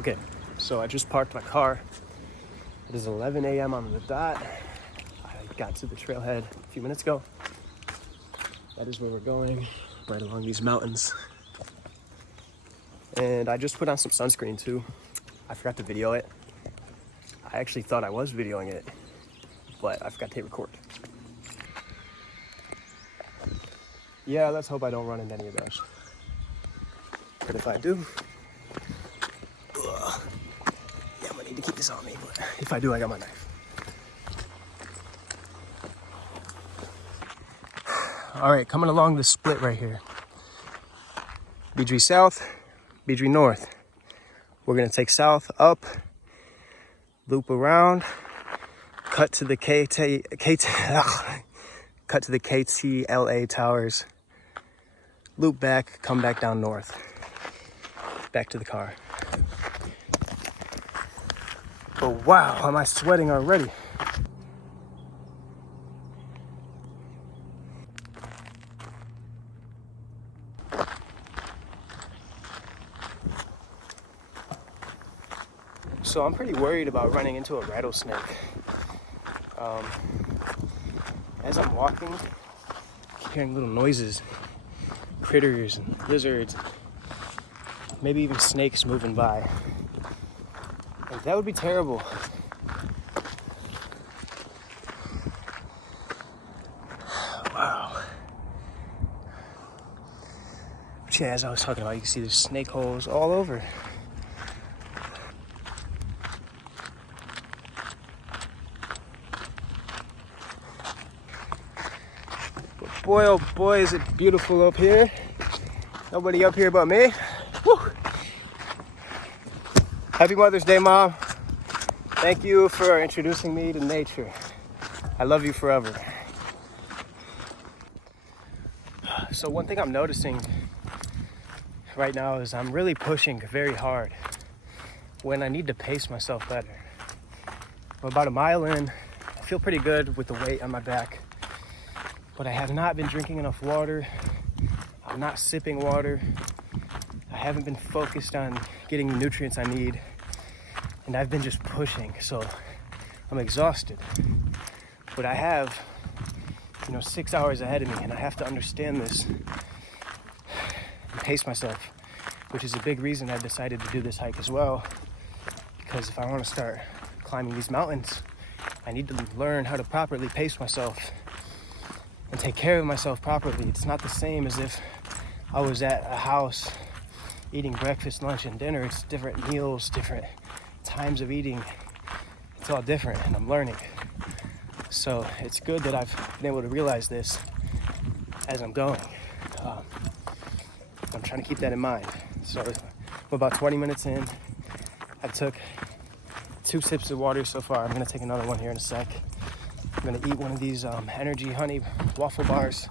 Okay, so I just parked my car. It is 11 a.m. on the dot. I got to the trailhead a few minutes ago. That is where we're going, right along these mountains. And I just put on some sunscreen too. I forgot to video it. I actually thought I was videoing it, but I forgot to hit record. Yeah, let's hope I don't run into any of those. But if I do, yeah, I'm gonna need to keep this on me, but if I do, I got my knife. All right, coming along this split right here. BG South, BG North. We're gonna take south up, loop around, cut to the KTLA Towers, loop back, come back down north, back to the car. But wow, am I sweating already? So I'm pretty worried about running into a rattlesnake. As I'm walking, I keep hearing little noises, critters and lizards, maybe even snakes moving by. Like, that would be terrible. Wow. But yeah, as I was talking about, you can see there's snake holes all over. Boy, oh boy, is it beautiful up here. Nobody up here but me. Woo. Happy Mother's Day, Mom. Thank you for introducing me to nature. I love you forever. So one thing I'm noticing right now is I'm really pushing very hard when I need to pace myself better. I'm about a mile in. I feel pretty good with the weight on my back. But I have not been drinking enough water. I'm not sipping water. I haven't been focused on getting the nutrients I need. And I've been just pushing, so I'm exhausted. But I have, 6 hours ahead of me, and I have to understand this and pace myself, which is a big reason I decided to do this hike as well. Because if I want to start climbing these mountains, I need to learn how to properly pace myself and take care of myself properly. It's not the same as if I was at a house eating breakfast, lunch, and dinner. It's different meals, different times of eating. It's all different, and I'm learning. So it's good that I've been able to realize this as I'm going. I'm trying to keep that in mind. So I'm about 20 minutes in. I took 2 sips of water so far. I'm gonna take another one here in a sec. I'm gonna eat one of these energy honey waffle bars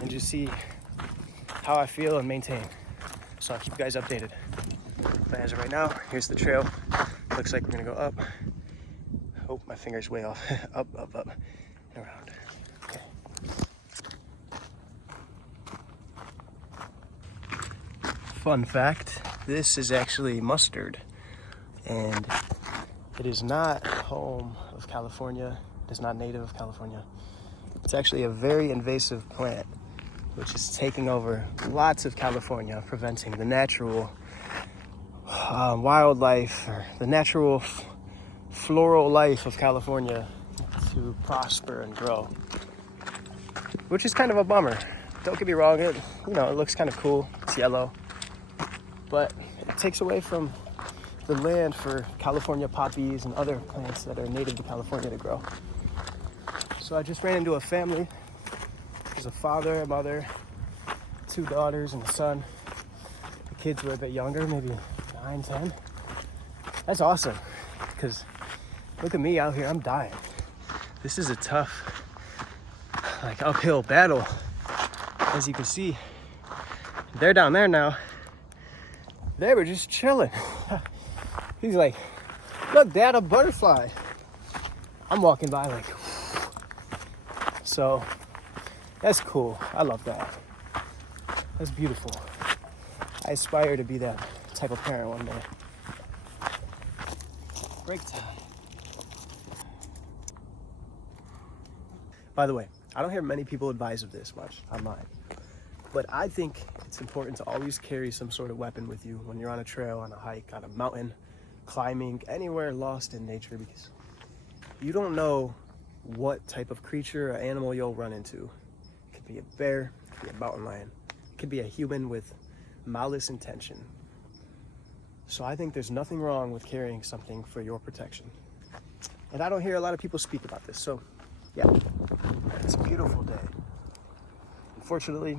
and just see how I feel and maintain. So I'll keep you guys updated. But as of right now, here's the trail. Looks like we're gonna go up. Oh, my finger's way off. Up, and around. Okay. Fun fact, this is actually mustard. And it is not home of California. It is not native of California. It's actually a very invasive plant, which is taking over lots of California, preventing the natural wildlife, or the natural floral life of California to prosper and grow, which is kind of a bummer. Don't get me wrong, it looks kind of cool. It's yellow, but it takes away from the land for California poppies and other plants that are native to California to grow. So I just ran into a family. There's a father, a mother, 2 daughters, and a son. The kids were a bit younger, maybe 9, 10. That's awesome, because look at me out here, I'm dying. This is a tough, uphill battle, as you can see. They're down there now. They were just chilling. He's like, look, Dad, a butterfly. I'm walking by like, so that's cool. I love that. That's beautiful. I aspire to be that type of parent one day. Break time. By the way, I don't hear many people advise of this much online, but I think it's important to always carry some sort of weapon with you when you're on a trail, on a hike, on a mountain, climbing, anywhere lost in nature, because you don't know what type of creature or animal you'll run into. It could be a bear, it could be a mountain lion, it could be a human with malice intention. So I think there's nothing wrong with carrying something for your protection. And I don't hear a lot of people speak about this, so yeah, it's a beautiful day. Unfortunately,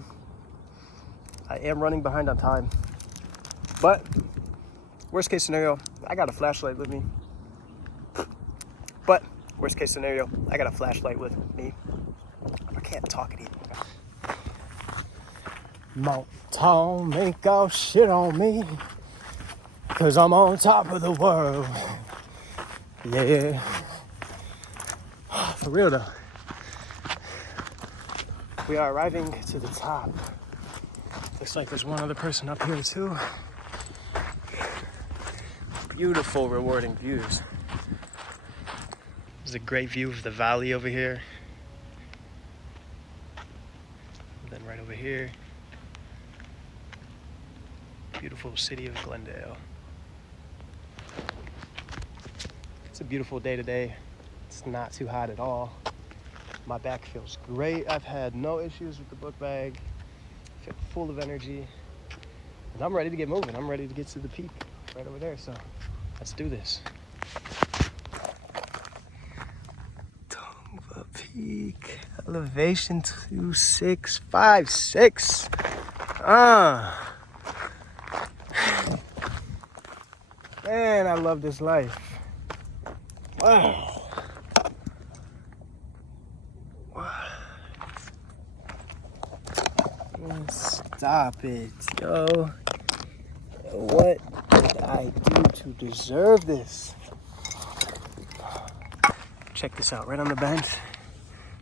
I am running behind on time, but worst case scenario, I got a flashlight with me. But worst case scenario, I got a flashlight with me. I can't talk it either. Mount Tom ain't got shit on me, 'cause I'm on top of the world. Yeah. For real though. We are arriving to the top. Looks like there's one other person up here too. Beautiful, rewarding views. There's a great view of the valley over here. And then right over here, beautiful city of Glendale. It's a beautiful day today. It's not too hot at all. My back feels great. I've had no issues with the book bag. I feel full of energy. And I'm ready to get moving. I'm ready to get to the peak right over there. So let's do this. Tongva Peak, elevation 2656. Man, I love this life. Wow. Stop it, yo. What did I do to deserve this? Check this out, right on the bench.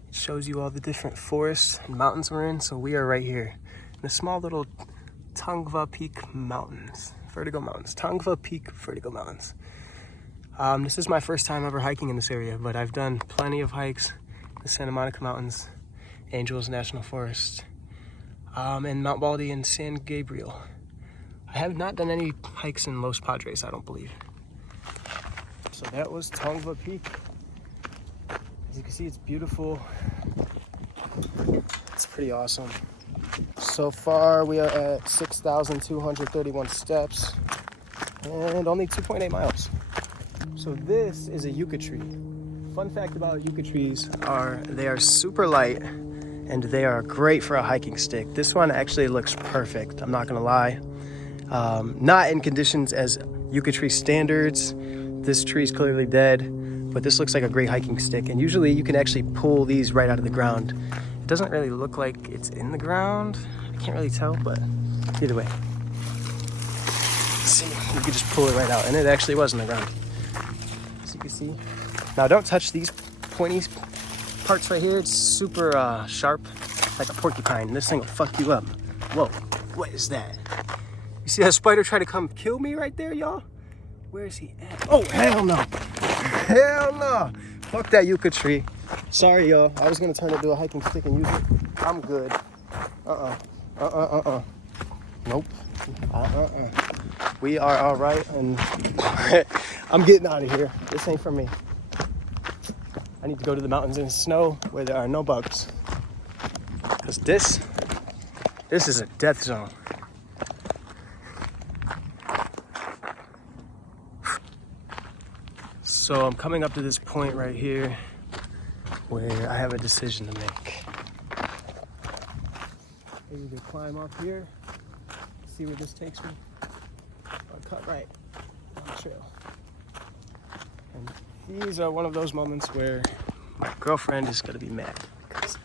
It shows you all the different forests and mountains we're in. So we are right here in the small little Tongva Peak Mountains. Verdugo Mountains. Tongva Peak, Verdugo Mountains. This is my first time ever hiking in this area, but I've done plenty of hikes in the Santa Monica Mountains, Angels National Forest, and Mount Baldy and San Gabriel. I have not done any hikes in Los Padres, I don't believe. So that was Tongva Peak. As you can see, it's beautiful. It's pretty awesome. So far, we are at 6,231 steps and only 2.8 miles. So this is a yucca tree. Fun fact about yucca trees are they are super light and they are great for a hiking stick. This one actually looks perfect, I'm not gonna lie. Not in conditions as yucca tree standards. This tree is clearly dead, but this looks like a great hiking stick. And usually you can actually pull these right out of the ground. It doesn't really look like it's in the ground. I can't really tell, but either way. See, you can just pull it right out, and it actually was in the ground. As you can see. Now don't touch these pointy parts right here. It's super sharp, like a porcupine. This thing will fuck you up. Whoa, what is that? You see that spider try to come kill me right there, y'all? Where is he at? Oh, hell no. Hell no. Fuck that yucca tree. Sorry, y'all. I was gonna turn it into a hiking stick and use it. I'm good. Nope. We are all right, and I'm getting out of here. This ain't for me. I need to go to the mountains in snow where there are no bugs. Because this is a death zone. So I'm coming up to this point right here where I have a decision to make. I either climb up here, see where this takes me, or cut right on the trail. And these are one of those moments where my girlfriend is gonna be mad because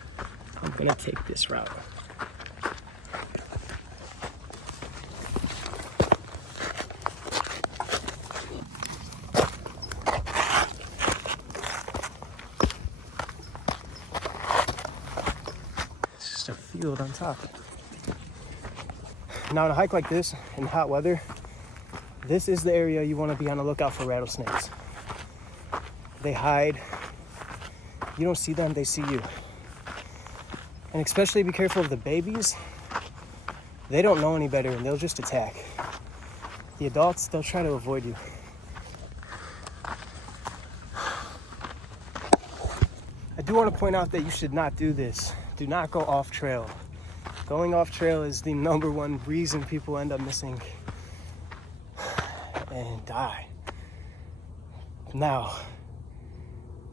I'm gonna take this route. Field on top. Now on a hike like this in hot weather, This is the area you want to be on the lookout for rattlesnakes. They hide. You don't see them, they see you. And especially be careful of the babies. They don't know any better and they'll just attack. The adults, they'll try to avoid you. I do want to point out that you should not do this. Do not go off trail. Going off trail is the #1 reason people end up missing and die. Now,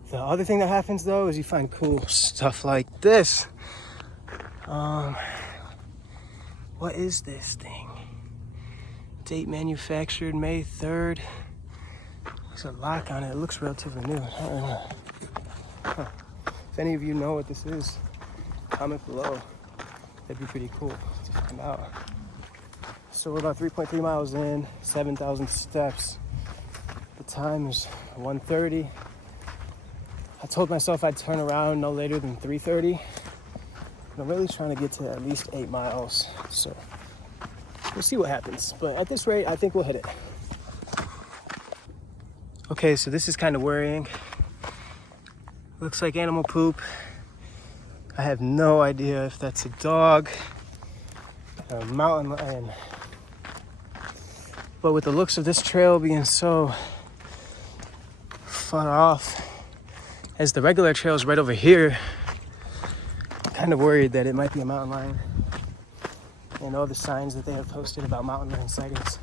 the other thing that happens though is you find cool stuff like this. What is this thing? Date manufactured May 3rd. There's a lock on it. It looks relatively new. I don't know. Huh. If any of you know what this is, comment below. That'd be pretty cool to find out. So we're about 3.3 miles in, 7,000 steps. The time is 1:30. I told myself I'd turn around no later than 3:30. I'm really trying to get to at least 8 miles. So we'll see what happens. But at this rate, I think we'll hit it. Okay, so this is kind of worrying. Looks like animal poop. I have no idea if that's a dog, a mountain lion. But with the looks of this trail being so far off, as the regular trail is right over here, I'm kind of worried that it might be a mountain lion. And all the signs that they have posted about mountain lion sightings.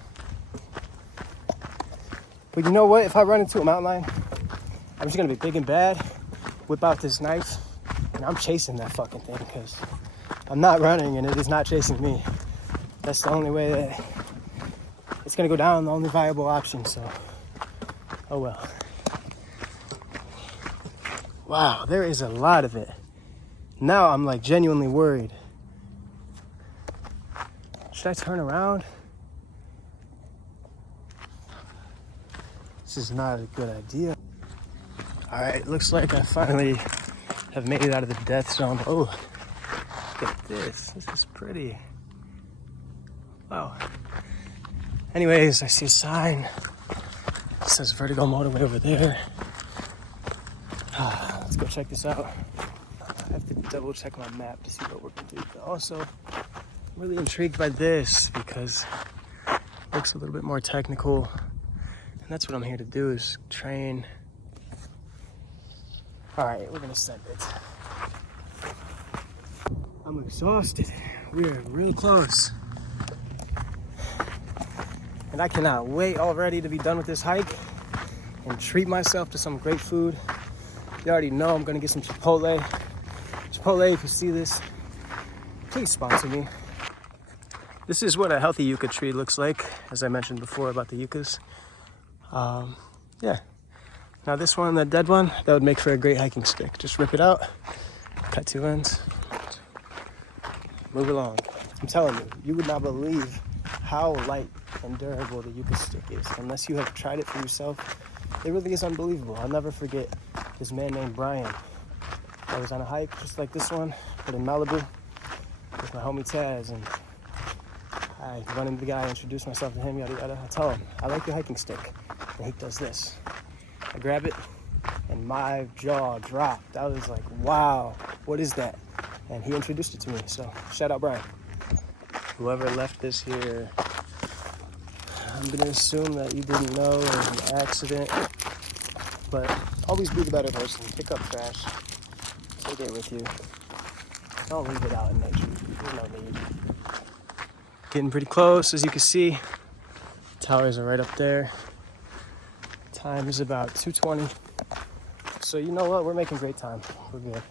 But you know what? If I run into a mountain lion, I'm just gonna be big and bad, whip out this knife, and I'm chasing that fucking thing because I'm not running and it is not chasing me. That's the only way that it's gonna go down, the only viable option, so oh well. Wow, there is a lot of it. Now I'm like genuinely worried. Should I turn around? This is not a good idea. All right, looks like I finally have made it out of the death zone. Oh, look at this. This is pretty. Wow. Anyways, I see a sign. It says Verdugo Motorway over there. Let's go check this out. I have to double check my map to see what we're gonna do. But also, I'm really intrigued by this because it looks a little bit more technical. And that's what I'm here to do, is train. All right, we're gonna send it. I'm exhausted. We're real close. And I cannot wait already to be done with this hike and treat myself to some great food. You already know I'm gonna get some Chipotle. Chipotle, if you see this, please sponsor me. This is what a healthy yucca tree looks like, as I mentioned before about the yuccas. Yeah. Now this one, the dead one, that would make for a great hiking stick. Just rip it out, cut 2 ends, move along. I'm telling you, you would not believe how light and durable the yucca stick is unless you have tried it for yourself. It really is unbelievable. I'll never forget this man named Brian. I was on a hike just like this one, but in Malibu with my homie Taz, and I run into the guy, introduce myself to him, yada yada. I tell him, I like your hiking stick. And he does this. I grab it, and my jaw dropped. I was like, wow, what is that? And he introduced it to me, so shout out Brian. Whoever left this here, I'm gonna assume that you didn't know it was an accident, but always be the better person. Pick up trash, take it with you. Don't leave it out in nature. There's no need. Getting pretty close, as you can see. Towers are right up there. Time is about 2:20. So you know what? We're making great time. We're good.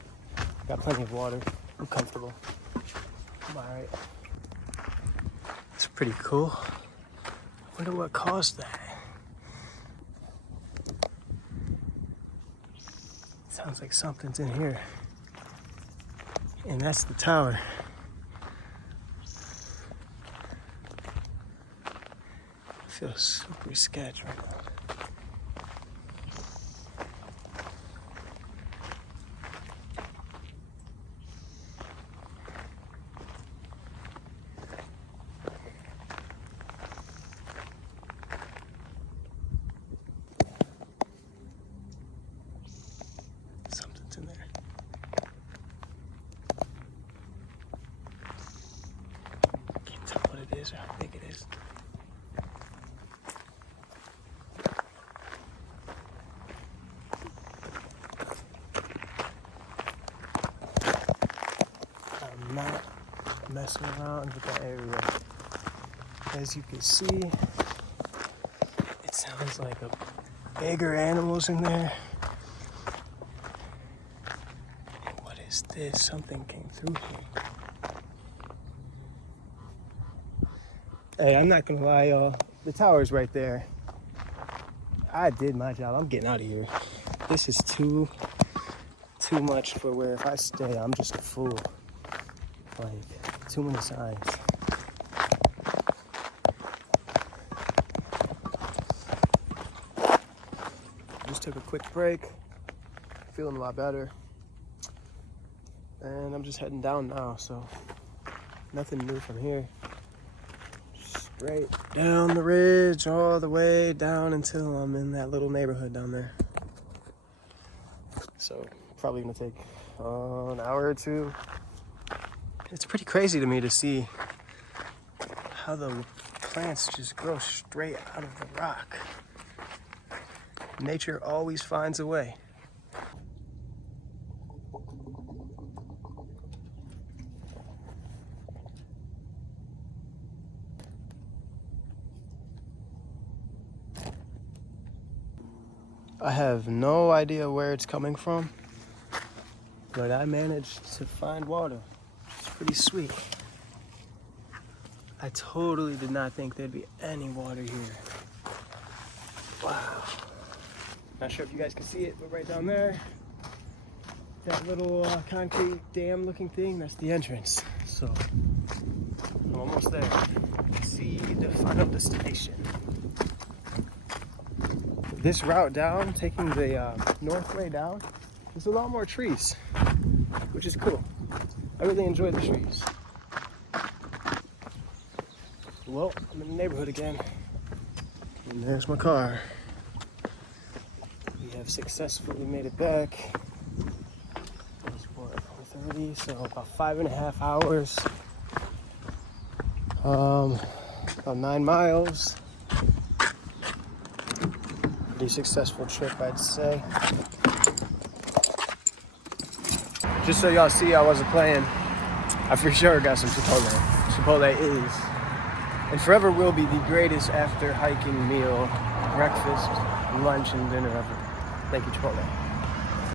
Got plenty of water. I'm comfortable. I'm all right. It's pretty cool. I wonder what caused that. Sounds like something's in here. And that's the tower. I feel super sketchy right now. is or how big it is. I'm not messing around with that area. As you can see, it sounds like bigger animals in there. And what is this? Something came through here. Hey, I'm not gonna lie, y'all. The tower's right there. I did my job. I'm getting out of here. This is too much for where if I stay, I'm just a fool. Like, too many signs. Just took a quick break. Feeling a lot better. And I'm just heading down now, so nothing new from here. Straight down the ridge, all the way down until I'm in that little neighborhood down there. So probably gonna take an hour or two. It's pretty crazy to me to see how the plants just grow straight out of the rock. Nature always finds a way. I have no idea where it's coming from, but I managed to find water. It's pretty sweet. I totally did not think there'd be any water here. Wow. Not sure if you guys can see it, but right down there, that little concrete dam looking thing, that's the entrance. So I'm almost there. See the final destination. This route down, taking the north way down, there's a lot more trees, which is cool. I really enjoy the trees. Well, I'm in the neighborhood again, and there's my car. We have successfully made it back. It was what, 4:30, so about 5.5 hours. About 9 miles. Pretty successful trip, I'd say. Just so y'all see I wasn't playing, I for sure got some Chipotle. Chipotle is, and forever will be, the greatest after hiking meal, breakfast, lunch, and dinner ever. Thank you, Chipotle.